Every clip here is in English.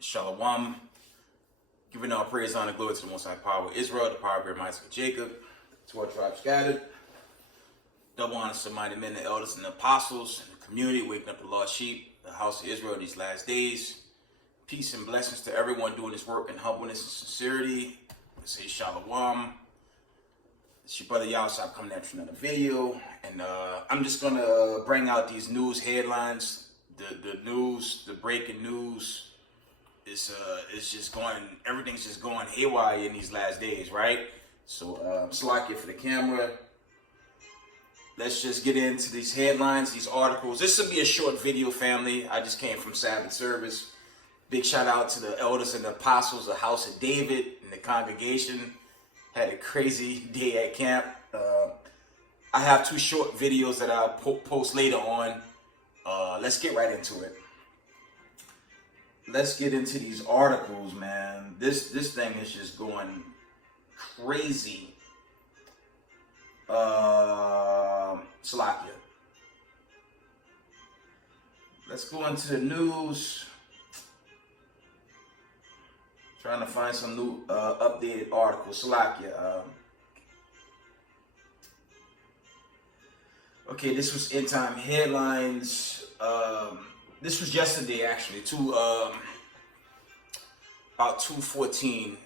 Shalom. Giving all praise, honor, glory to the Most High Power of Israel, the power of Isaac, Jacob, 12 tribes scattered. Double honor to mighty men, the elders, and the apostles, and the community, waking up the lost sheep, the house of Israel these last days. Peace and blessings to everyone doing this work in humbleness and sincerity. I say Shalom. It's your brother Yahshua coming at you another video, and I'm just gonna bring out these news headlines, the news, the breaking news. It's just going, everything's just going haywire in these last days, right? So slack it for the camera. Let's just get into these headlines, these articles. This will be a short video, family. I just came from Sabbath service. Big shout out to the elders and the apostles, the house of David, and the congregation. Had a crazy day at camp. I have two short videos that I'll post later on. Let's get right into it. Let's get into these articles, man. This thing is just going crazy. Salakia. Let's go into the news. Trying to find some new updated articles. Salakia. Okay, this was End Time Headlines. This was yesterday, actually, about 2:14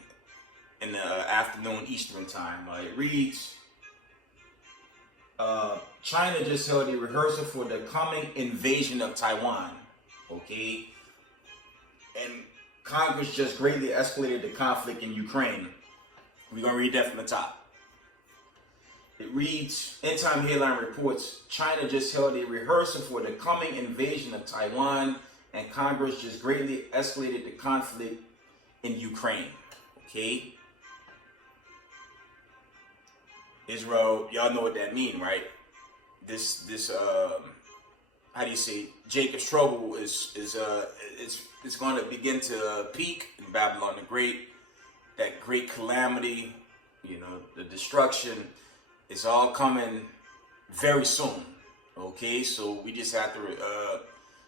in the afternoon Eastern time. It reads, China just held a rehearsal for the coming invasion of Taiwan. Okay, and Congress just greatly escalated the conflict in Ukraine. We're gonna read that from the top. It reads, End Time Headline reports, China just held a rehearsal for the coming invasion of Taiwan, and Congress just greatly escalated the conflict in Ukraine. Okay? Israel, y'all know what that means, right? This how do you say, Jacob's trouble is going to begin to peak in Babylon the Great. That great calamity, the destruction. It's all coming very soon, okay? So we just have to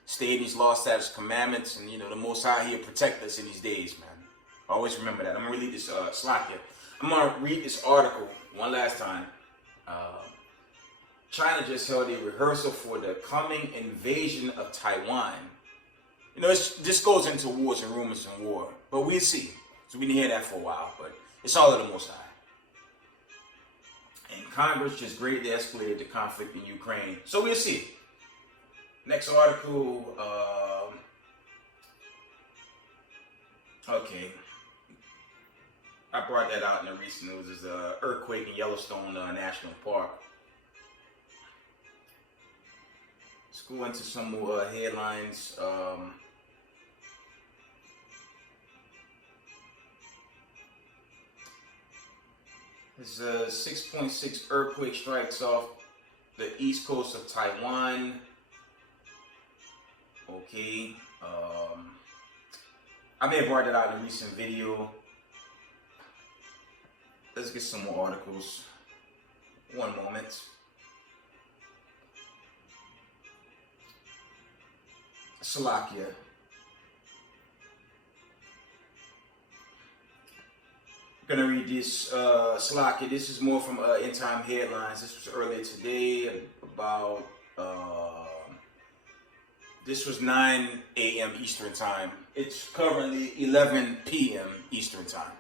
stay in these law, statutes, commandments, and the Most High here protect us in these days, man. Always remember that. I'm gonna read this slack here. I'm gonna read this article one last time. China just held a rehearsal for the coming invasion of Taiwan. This goes into wars and rumors and war, but we'll see. So we didn't hear that for a while, but it's all of the Most High. And Congress just greatly escalated the conflict in Ukraine. So we'll see. Next article. Okay. I brought that out in the recent news. There's an earthquake in Yellowstone National Park. Let's go into some more headlines. There's a 6.6 earthquake strikes off the east coast of Taiwan. Okay. I may have brought that out in a recent video. Let's get some more articles. One moment. Salakia. I'm gonna read this Slacky. This is more from End Time Headlines. This was earlier today, about this was 9 a.m. Eastern Time. It's currently 11 p.m. Eastern Time.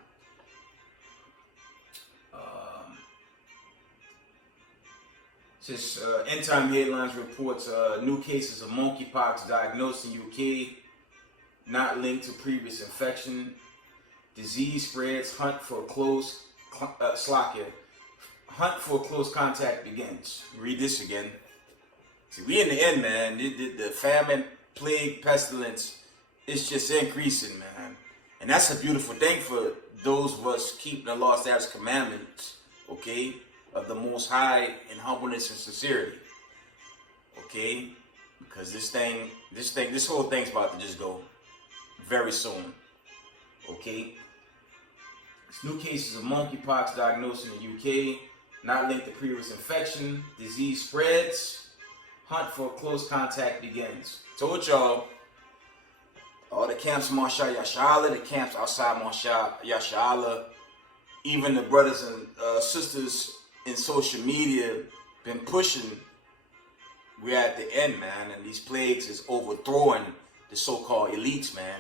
Since End Time Headlines reports new cases of monkeypox diagnosed in UK, not linked to previous infection. Disease spreads, hunt for close contact begins. Read this again. See, we in the end, man. The famine, plague, pestilence, it's just increasing, man. And that's a beautiful thing for those of us keeping the law, statutes, commandments, okay, of the Most High in humbleness and sincerity, okay? Because this whole thing's about to just go very soon, okay? New cases of monkeypox diagnosed in the UK, not linked to previous infection. Disease spreads. Hunt for close contact begins. Told y'all, all the camps Marshal Yashala, the camps outside Marshal Yashala, even the brothers and sisters in social media been pushing. We're at the end, man, and these plagues is overthrowing the so-called elites, man.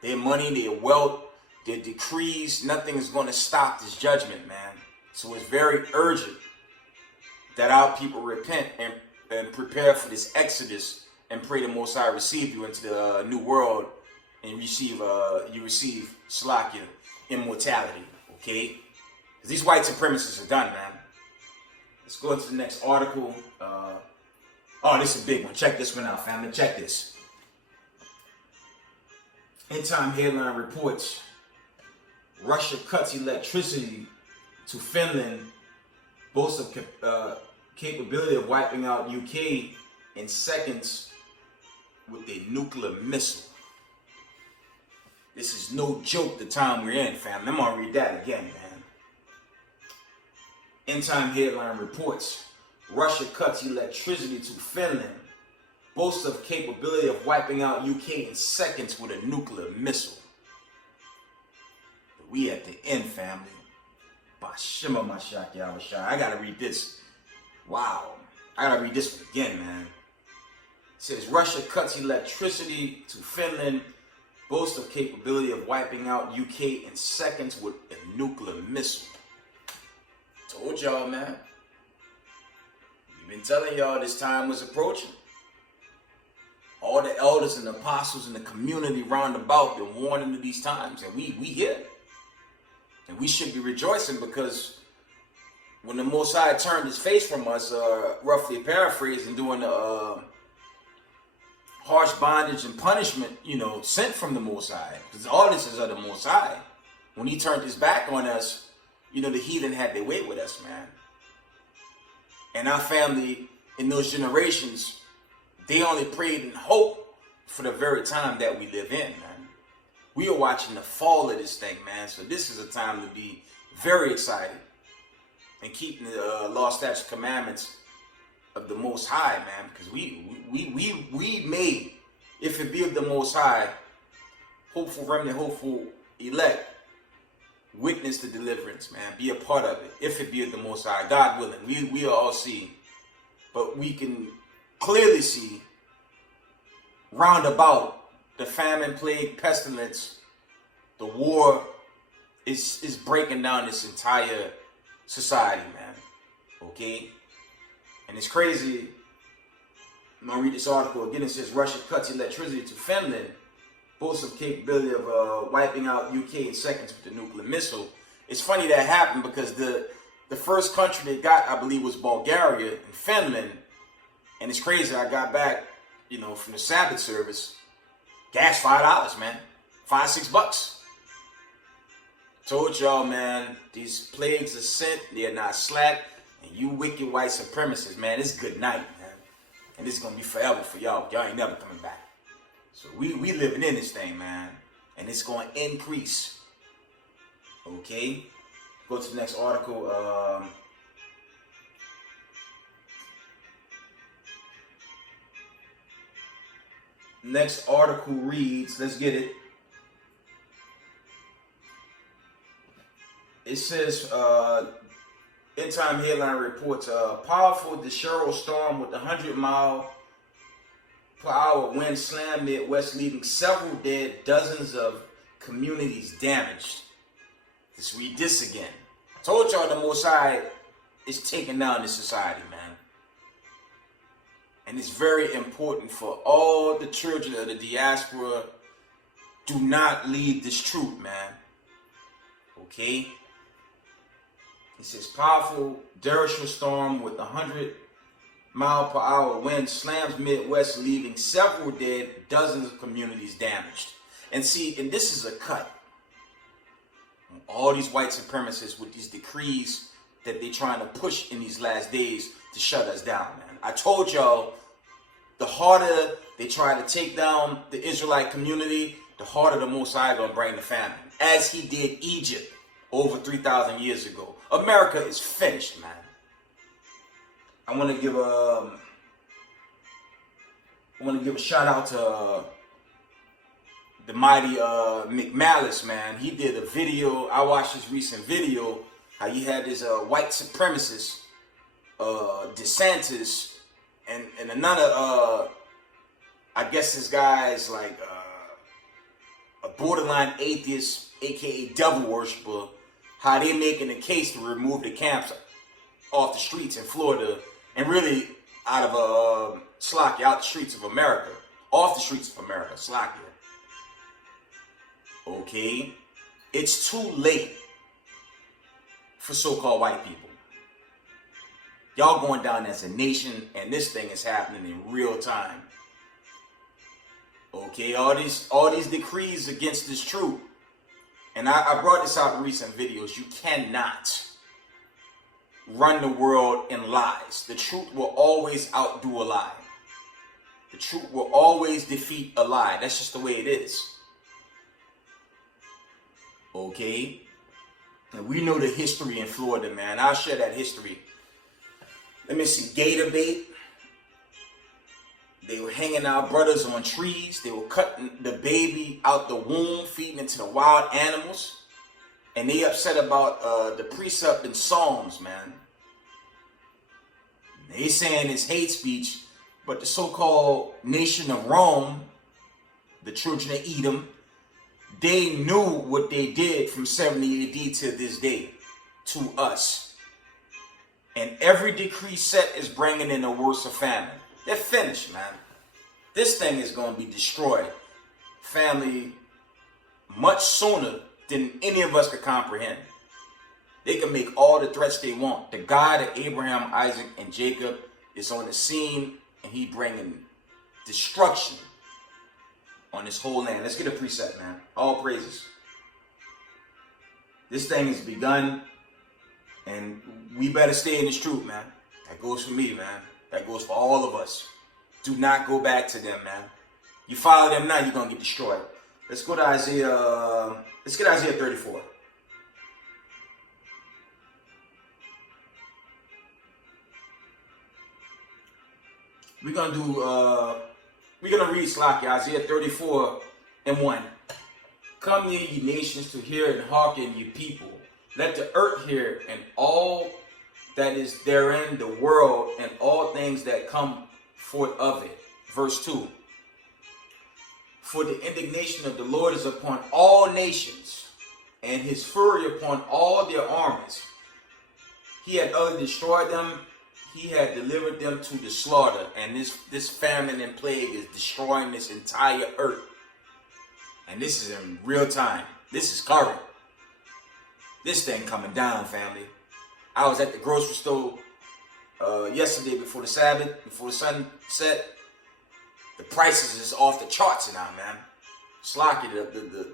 Their money, their wealth, their decrees, nothing is going to stop this judgment, man. So it's very urgent that our people repent and prepare for this exodus and pray the Most High receive you into the new world and you receive Salakia, immortality, okay? Because these white supremacists are done, man. Let's go into the next article. Oh, this is a big one. Check this one out, family. Check this. End time headline reports: Russia cuts electricity to Finland, boasts of capability of wiping out UK in seconds with a nuclear missile. This is no joke, the time we're in, family. I'm gonna read that again, man. End time headline reports: Russia cuts electricity to Finland, boasts of capability of wiping out UK in seconds with a nuclear missile. But we at the end, family. Bashima Mashak Yawashai. I gotta read this. Wow. I gotta read this one again, man. It says Russia cuts electricity to Finland, boasts of capability of wiping out UK in seconds with a nuclear missile. Told y'all, man. We've been telling y'all this time was approaching. All the elders and the apostles in the community round about been warning of these times, and we here. And we should be rejoicing because when the Most High turned his face from us, roughly paraphrasing, doing the harsh bondage and punishment, sent from the Most High, because all this is of the Most High. When he turned his back on us, the heathen had their way with us, man. And our family in those generations, they only prayed and hoped for the very time that we live in, man. We are watching the fall of this thing, man. So this is a time to be very excited and keeping the law, statutes, commandments of the Most High, man. Because we may, if it be of the Most High, hopeful remnant, hopeful elect, witness the deliverance, man. Be a part of it. If it be of the Most High, God willing. We all see. But we can clearly see roundabout the famine, plague, pestilence, the war is breaking down this entire society, man. Okay? And it's crazy. I'm going to read this article again. It says Russia cuts electricity to Finland, boasts of capability of wiping out UK in seconds with a nuclear missile. It's funny that happened because the first country they got, I believe, was Bulgaria and Finland. And it's crazy. I got back, from the Sabbath service. Gas $5, man. $5-6. Told y'all, man, these plagues are sent. They are not slack. And you wicked white supremacists, man, it's good night, man. And this is going to be forever for y'all. Y'all ain't never coming back. So we living in this thing, man. And it's going to increase. Okay? Go to the next article. Next article reads, let's get it. It says, end time headline reports, powerful Cheryl storm with 100-mile-per-hour wind slammed Midwest, leaving several dead, dozens of communities damaged. Let's read this again. I told y'all the Most High is taking down this society, man. And it's very important for all the children of the diaspora. Do not leave this truth, man. Okay? It says powerful Dershowitz storm with 100-mile-per-hour wind slams Midwest, leaving several dead, dozens of communities damaged. And see, and this is a cut. All these white supremacists with these decrees that they're trying to push in these last days to shut us down, man. I told y'all, the harder they try to take down the Israelite community, the harder the Most High gonna bring the famine. As he did Egypt over 3,000 years ago. America is finished, man. I want to give a shout out to the mighty McMalice, man. He did a video. I watched his recent video. How he had this white supremacist, DeSantis, and another. I guess this guy's like a borderline atheist, aka devil worshiper. How they making the case to remove the camps off the streets in Florida, and really out of Slocky, out the streets of America, off the streets of America, Slocky. Okay, it's too late for so-called white people. Y'all going down as a nation, and this thing is happening in real time. Okay, all these decrees against this truth, and I brought this out in recent videos. You cannot run the world in lies. The truth will always outdo a lie. The truth will always defeat a lie. That's just the way it is. Okay? And we know the history in Florida, man. I'll share that history. Let me see. Gator bait. They were hanging our brothers on trees. They were cutting the baby out the womb, feeding it to the wild animals. And they upset about the precept in Psalms, man. They saying it's hate speech, but the so-called nation of Rome, the children of Edom, they knew what they did from 70 AD to this day to us. And every decree set is bringing in a worse famine. They're finished, man. This thing is going to be destroyed, family, much sooner than any of us could comprehend. They can make all the threats they want. The God of Abraham, Isaac, and Jacob is on the scene, and he bringing destruction on this whole land. Let's get a preset, man. All praises. This thing has begun, and we better stay in this truth, man. That goes for me, man. That goes for all of us. Do not go back to them, man. You follow them now, you're going to get destroyed. Let's go to Isaiah. Let's get Isaiah 34. We're going to read Slocky, Isaiah 34 and 1. Come ye, ye nations, to hear and hearken, ye people. Let the earth hear, and all that is therein, the world, and all things that come forth of it. Verse 2. For the indignation of the Lord is upon all nations, and his fury upon all their armies. He had utterly destroyed them. He had delivered them to the slaughter. And this famine and plague is destroying this entire earth. And this is in real time. This is current. This thing coming down, family. I was at the grocery store yesterday before the Sabbath, before the sun set. The prices is off the charts now, man. Slocky,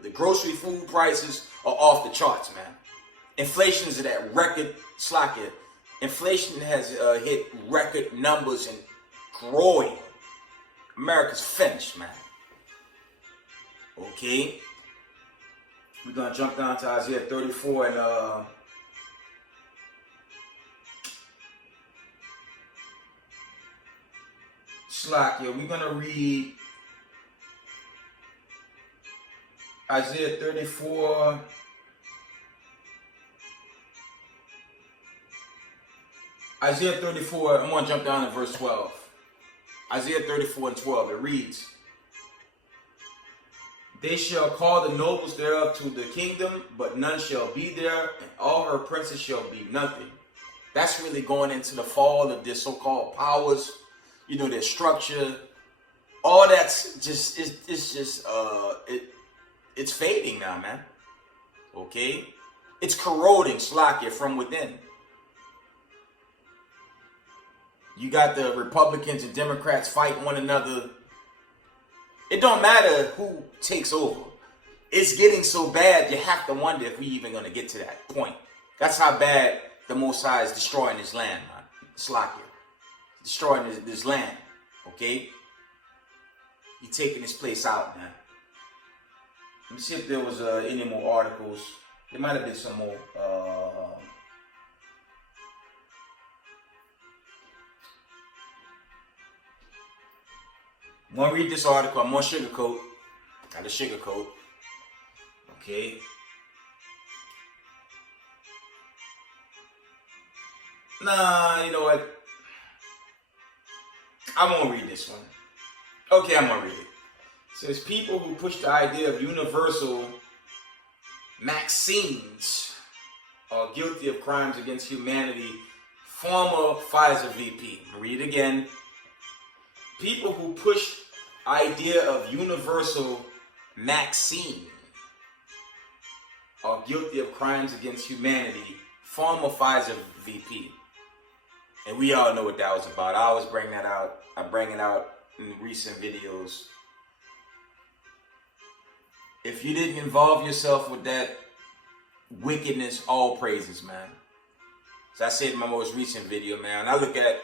the grocery food prices are off the charts, man. Inflation is at that record, Slocky. Inflation has hit record numbers and growing. America's finished, man. Okay. We're going to jump down to Isaiah 34 and Slocky. We're going to read Isaiah 34. Isaiah 34, I'm going to jump down to verse 12. Isaiah 34 and 12, it reads, They shall call the nobles thereof to the kingdom, but none shall be there, and all her princes shall be nothing. That's really going into the fall of their so-called powers, you know, their structure. All that's just, it's fading now, man. Okay? It's corroding, Slocky, from within. You got the Republicans and Democrats fighting one another. It don't matter who takes over. It's getting so bad, you have to wonder if we even going to get to that point. That's how bad the Most High is destroying this land, man. Slocky. Destroying this land, okay? He's taking this place out, man. Let me see if there was any more articles. There might have been some more. I'm going to read this article. I'm going to sugarcoat. Not a sugarcoat. Okay. Nah, you know what? I won't read this one. Okay, I'm gonna read it. It says people who push the idea of universal vaccines are guilty of crimes against humanity. Former Pfizer VP. Read it again. People who push idea of universal vaccine are guilty of crimes against humanity. Former Pfizer VP. And we all know what that was about. I always bring that out. I bring it out in recent videos. If you didn't involve yourself with that wickedness, all praises, man. So I said in my most recent video, man, I look at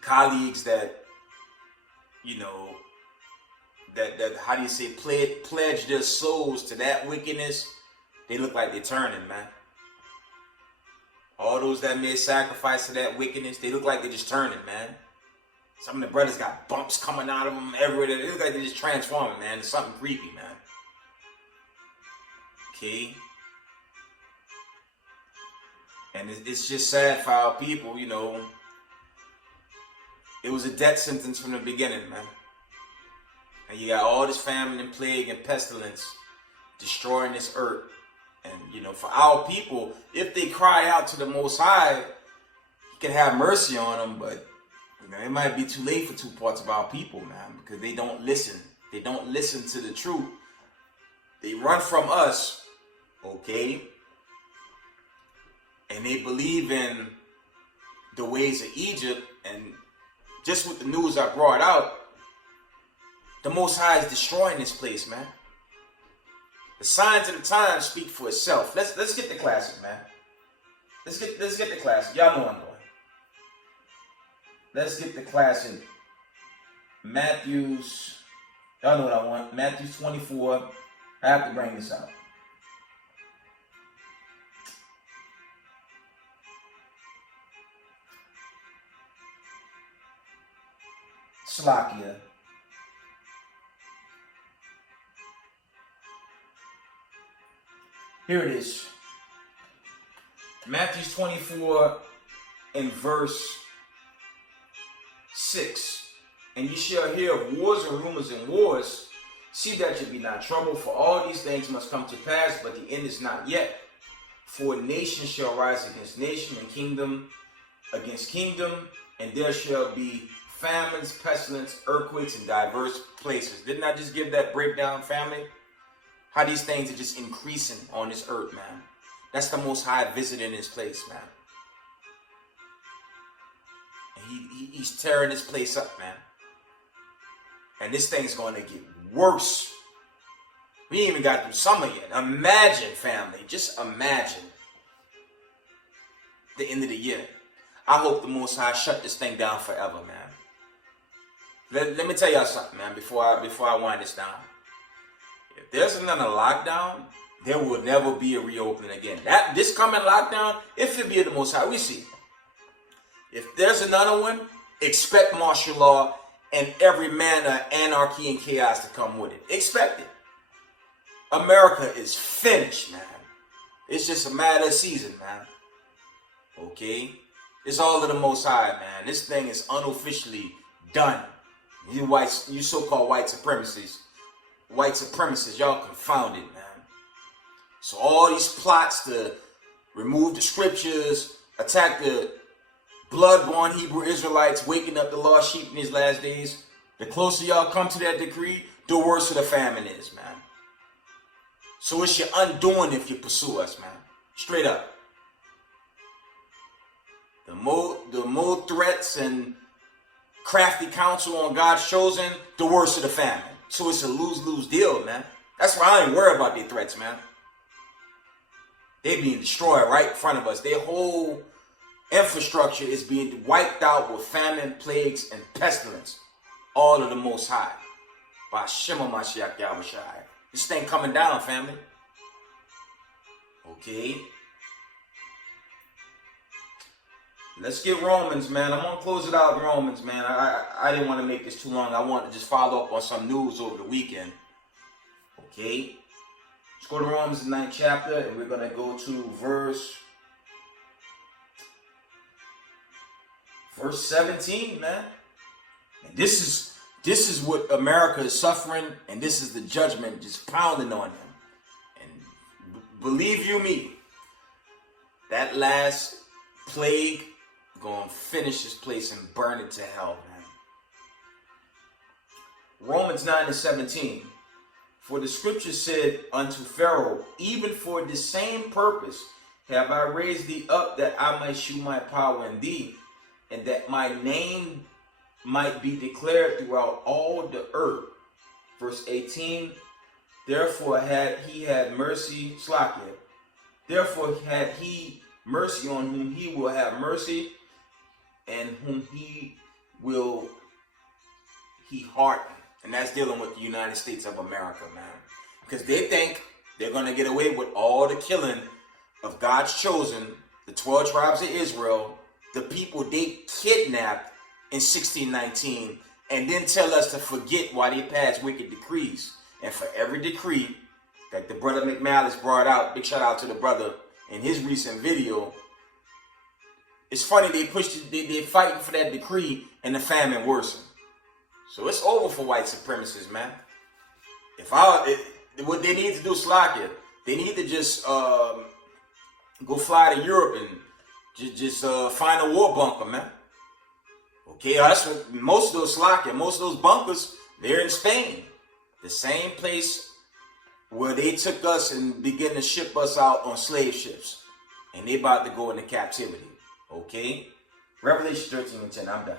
colleagues that, you know, that how do you say, pledge their souls to that wickedness, they look like they're turning, man. All those that made sacrifice to that wickedness, they look like they're just turning, man. Some of the brothers got bumps coming out of them everywhere. They look like they're just transforming, man. It's something creepy, man. Okay? And it's just sad for our people, you know. It was a death sentence from the beginning, man. And you got all this famine and plague and pestilence destroying this earth. And, you know, for our people, if they cry out to the Most High, He can have mercy on them. But, you know, it might be too late for two parts of our people, man, because they don't listen. They don't listen to the truth. They run from us, okay? And they believe in the ways of Egypt. And just with the news I brought out, the Most High is destroying this place, man. The signs of the times speak for itself. Let's get the classic, man. Let's get the classic. Y'all know I'm going. Let's get the classic. Matthew's. Y'all know what I want. Matthew's 24. I have to bring this out. Slakia. Here it is. Matthew 24 and verse 6. And you shall hear of wars and rumors and wars. See that you be not troubled, for all these things must come to pass, but the end is not yet. For nation shall rise against nation, and kingdom against kingdom, and there shall be famines, pestilence, earthquakes in diverse places. Didn't I just give that breakdown, family? How these things are just increasing on this earth, man. That's the Most High visiting this place, man. And he's tearing this place up, man. And this thing's going to get worse. We ain't even got through summer yet. Imagine, family. Just imagine the end of the year. I hope the Most High shut this thing down forever, man. Let me tell y'all something, man, before I wind this down. If there's another lockdown, there will never be a reopening again. This coming lockdown, if it be the Most High, we see. If there's another one, expect martial law and every manner of anarchy and chaos to come with it. Expect it. America is finished, man. It's just a matter of season, man. Okay? It's all of the Most High, man. This thing is unofficially done. You so-called white supremacists, y'all confounded, man. So all these plots to remove the scriptures, attack the blood-born Hebrew Israelites, waking up the lost sheep in these last days, the closer y'all come to that decree, the worse the famine is, man. So it's your undoing if you pursue us, man. Straight up. The more threats and crafty counsel on God's chosen, the worse of the famine. So it's a lose-lose deal, man. That's why I ain't worried about their threats, man. They being destroyed right in front of us. Their whole infrastructure is being wiped out with famine, plagues, and pestilence. All of the Most High. By Shema Mashiach Yahushai. This thing coming down, family. Okay. Let's get Romans, man. I'm going to close it out with Romans, man. I didn't want to make this too long. I wanted to just follow up on some news over the weekend. Okay? Let's go to Romans, the 9th chapter, and we're going to go to verse 17, man. And this is what America is suffering, and this is the judgment just pounding on them. And believe you me, that last plague gonna finish this place and burn it to hell, man. Romans 9:17. For the scripture said unto Pharaoh, even for the same purpose have I raised thee up, that I might shew my power in thee, and that my name might be declared throughout all the earth. Verse 18. Therefore had he had mercy, Slakia. Therefore had he mercy on whom he will have mercy, and whom he will he harden. And that's dealing with the United States of America, man. Because they think they're going to get away with all the killing of God's chosen, the 12 tribes of Israel, the people they kidnapped in 1619, and then tell us to forget why they passed wicked decrees. And for every decree that the brother McMalice brought out, big shout out to the brother in his recent video, it's funny they're fighting for that decree and the famine worsened. So it's over for white supremacists, man. What they need to do, Slakia, they need to just go fly to Europe and just find a war bunker, man. Okay, that's what most of those Slakia, most of those bunkers, they're in Spain. The same place where they took us and began to ship us out on slave ships. And they about to go into captivity. Okay? Revelation 13:10, I'm done.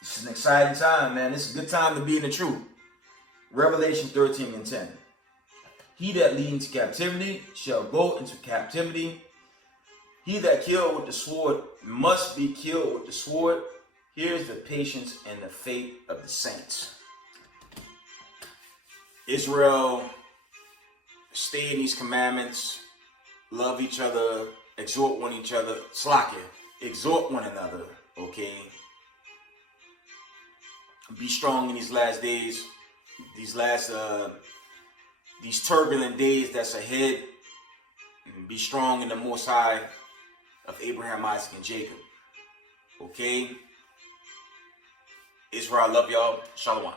This is an exciting time, man. This is a good time to be in the truth. Revelation 13:10. He that lead into captivity shall go into captivity. He that killed with the sword must be killed with the sword. Here's the patience and the faith of the saints. Israel, stay in these commandments. Love each other. Exhort one each other. Slakia. Exhort one another. Okay? Be strong in these last days, these turbulent days that's ahead. And be strong in the Most High of Abraham, Isaac, and Jacob. Okay? Israel, I love y'all. Shalom.